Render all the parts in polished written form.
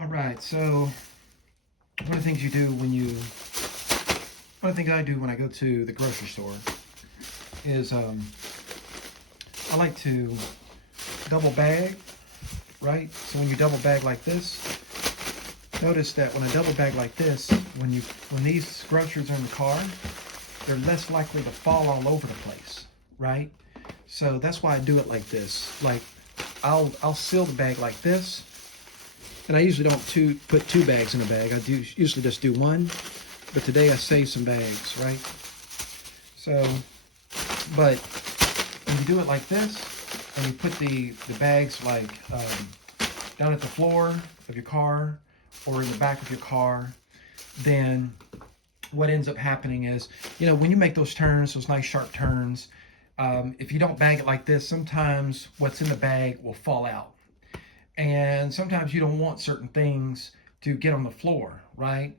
All right, so one of the things you do one of the things I do when I go to the grocery store is I like to double bag, right? So when you double bag like this, notice that when I double bag like this, when these groceries are in the car, they're less likely to fall all over the place, right? So that's why I do it like this. Like I'll seal the bag like this, and I usually don't put two bags in a bag. I do usually just do one, but today I saved some bags, right? So, but when you do it like this, and you put the bags like down at the floor of your car or in the back of your car, then what ends up happening is, when you make those turns, those nice sharp turns, if you don't bag it like this, sometimes what's in the bag will fall out. And sometimes you don't want certain things to get on the floor, right?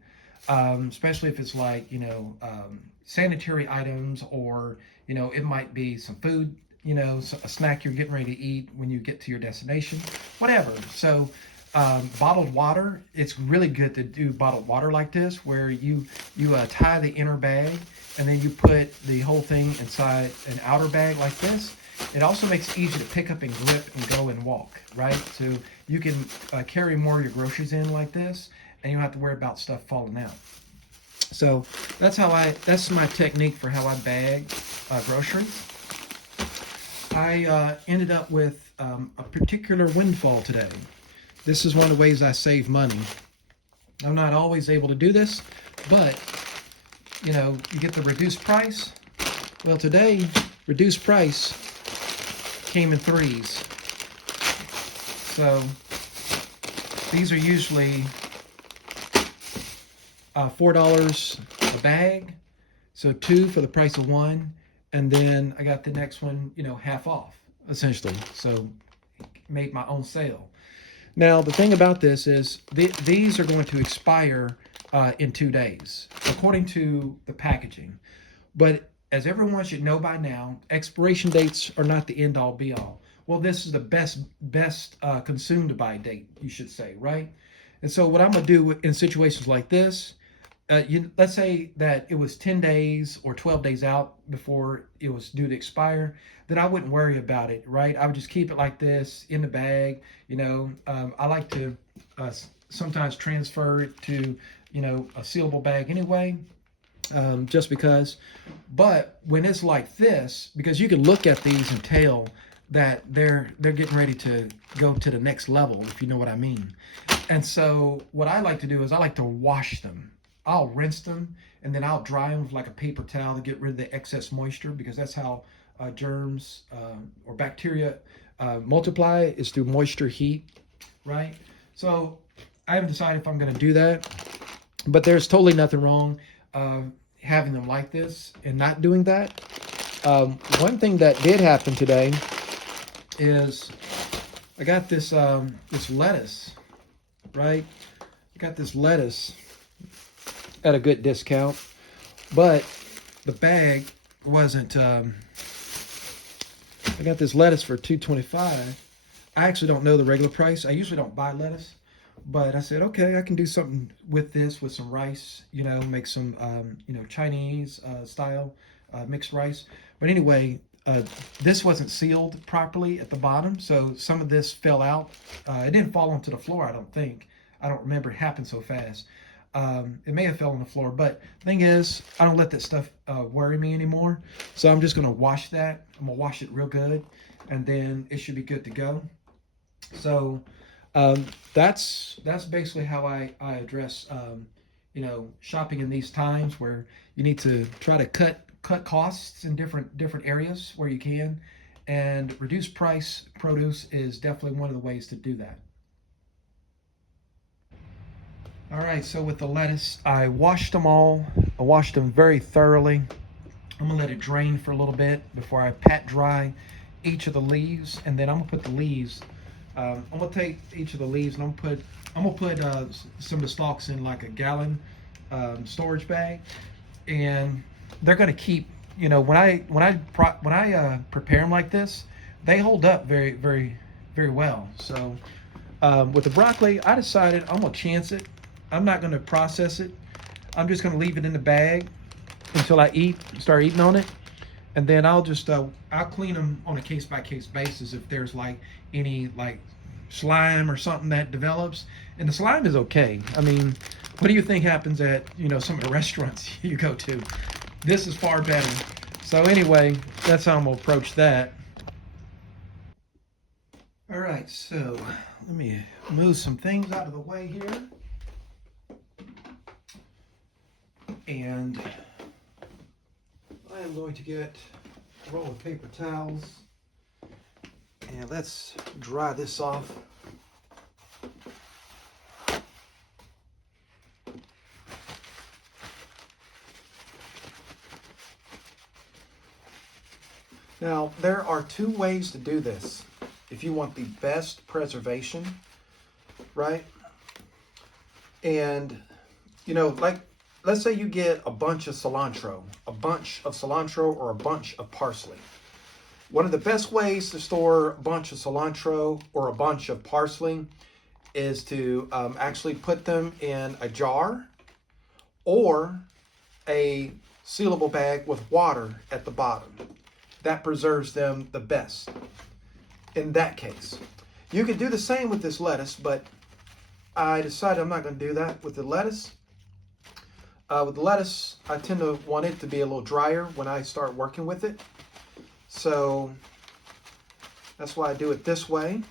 Especially if it's like, sanitary items, or, it might be some food, a snack you're getting ready to eat when you get to your destination, whatever. So bottled water, it's really good to do bottled water like this, where you tie the inner bag and then you put the whole thing inside an outer bag like this. It also makes it easy to pick up and grip and go and walk, right? So you can carry more of your groceries in like this, and you don't have to worry about stuff falling out. So that's my technique for how I bag groceries. I ended up with a particular windfall today. This is one of the ways I save money. I'm not always able to do this, but you get the reduced price. Well, today, reduced price came in threes. So these are usually $4 a bag. So two for the price of one. And then I got the next one, half off, essentially. So made my own sale. Now, the thing about this is these are going to expire in 2 days, according to the packaging. But as everyone should know by now, expiration dates are not the end-all, be-all. Well, this is the best consumed-by date, you should say, right? And so what I'm going to do in situations like this, let's say that it was 10 days or 12 days out before it was due to expire, then I wouldn't worry about it, right? I would just keep it like this in the bag. I like to sometimes transfer it to, a sealable bag anyway, just because. But when it's like this, because you can look at these and tell that they're getting ready to go to the next level, if you know what I mean. And so what I like to do is I like to wash them. I'll rinse them, and then I'll dry them with like a paper towel to get rid of the excess moisture, because that's how germs or bacteria multiply, is through moisture, heat, right? So I haven't decided if I'm going to do that, but there's totally nothing wrong having them like this and not doing that. One thing that did happen today is I got this lettuce, right? I got this lettuce at a good discount, but the bag wasn't. I got this lettuce for $2.25. I actually don't know the regular price. I usually don't buy lettuce, but I said, okay, I can do something with this, with some rice. Make some Chinese style mixed rice. But anyway, this wasn't sealed properly at the bottom, so some of this fell out. It didn't fall onto the floor, I don't think. I don't remember, it happened so fast. It may have fell on the floor, but the thing is, I don't let that stuff worry me anymore. So I'm just going to wash that. I'm going to wash it real good, and then it should be good to go. So that's basically how I address shopping in these times, where you need to try to cut costs in different areas where you can, and reduced price produce is definitely one of the ways to do that. All right, so with the lettuce, I washed them all. I washed them very thoroughly. I'm gonna let it drain for a little bit before I pat dry each of the leaves, and then I'm gonna put the leaves. I'm gonna take each of the leaves and I'm gonna put some of the stalks in like a gallon storage bag, and they're gonna keep. When I prepare them like this, they hold up very, very, very well. So With the broccoli, I decided I'm gonna chance it. I'm not gonna process it. I'm just gonna leave it in the bag until I start eating on it. And then I'll just, I'll clean them on a case by case basis if there's like any like slime or something that develops. And the slime is okay. I mean, what do you think happens at, some of the restaurants you go to? This is far better. So anyway, that's how I'm gonna approach that. All right, so let me move some things out of the way here. And I am going to get a roll of paper towels. And let's dry this off. Now, there are two ways to do this if you want the best preservation, right? And, like, let's say you get a bunch of cilantro or a bunch of parsley. One of the best ways to store a bunch of cilantro or a bunch of parsley is to actually put them in a jar or a sealable bag with water at the bottom. That preserves them the best in that case. You could do the same with this lettuce, but I decided I'm not going to do that with the lettuce. With the lettuce, I tend to want it to be a little drier when I start working with it. So that's why I do it this way.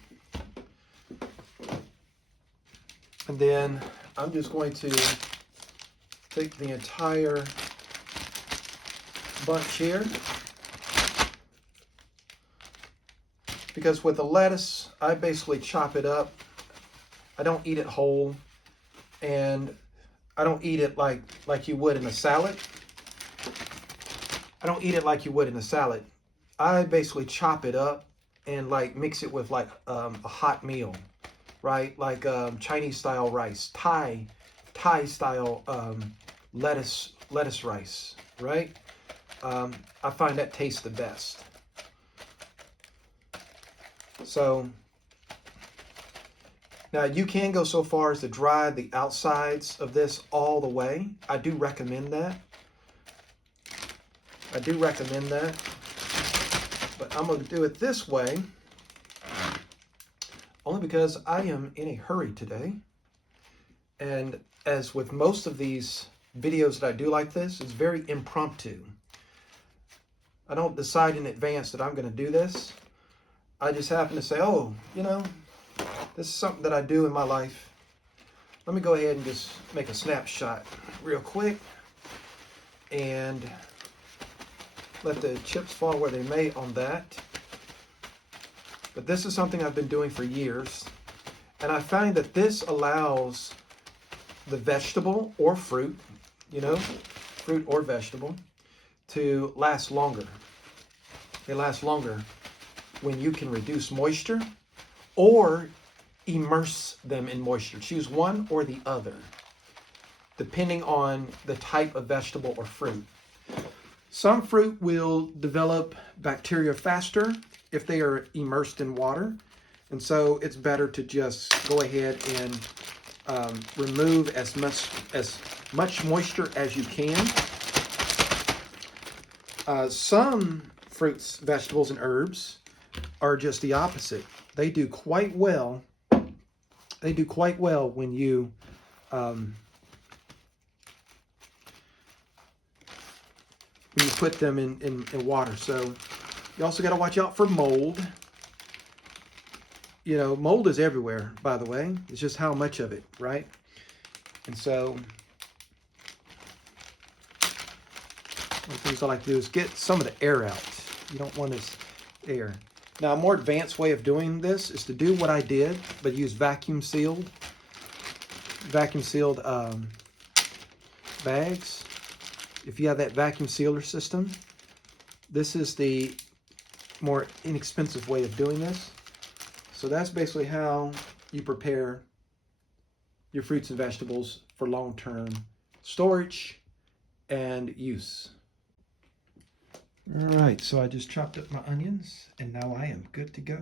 And then I'm just going to take the entire bunch here. Because with the lettuce, I basically chop it up. I don't eat it whole. And I don't eat it like you would in a salad. I don't eat it like you would in a salad. I basically chop it up and like mix it with like a hot meal, right? Like Chinese style rice, Thai style lettuce rice, right? I find that tastes the best. So now you can go so far as to dry the outsides of this all the way. I do recommend that. But I'm going to do it this way only because I am in a hurry today. And as with most of these videos that I do like this, it's very impromptu. I don't decide in advance that I'm going to do this. I just happen to say, oh, this is something that I do in my life. Let me go ahead and just make a snapshot real quick and let the chips fall where they may on that. But this is something I've been doing for years. And I find that this allows the vegetable or fruit, fruit or vegetable, to last longer. They last longer when you can reduce moisture or immerse them in moisture. Choose one or the other, depending on the type of vegetable or fruit. Some fruit will develop bacteria faster if they are immersed in water. And so it's better to just go ahead and remove as much moisture as you can. Some fruits, vegetables, and herbs are just the opposite. They do quite well. They do quite well when you put them in water. So you also got to watch out for mold. Mold is everywhere, by the way. It's just how much of it, right? And so one of the things I like to do is get some of the air out. You don't want this air. Now, a more advanced way of doing this is to do what I did, but use vacuum sealed bags. If you have that vacuum sealer system, this is the more inexpensive way of doing this. So that's basically how you prepare your fruits and vegetables for long-term storage and use. All right, so I just chopped up my onions, and now I am good to go.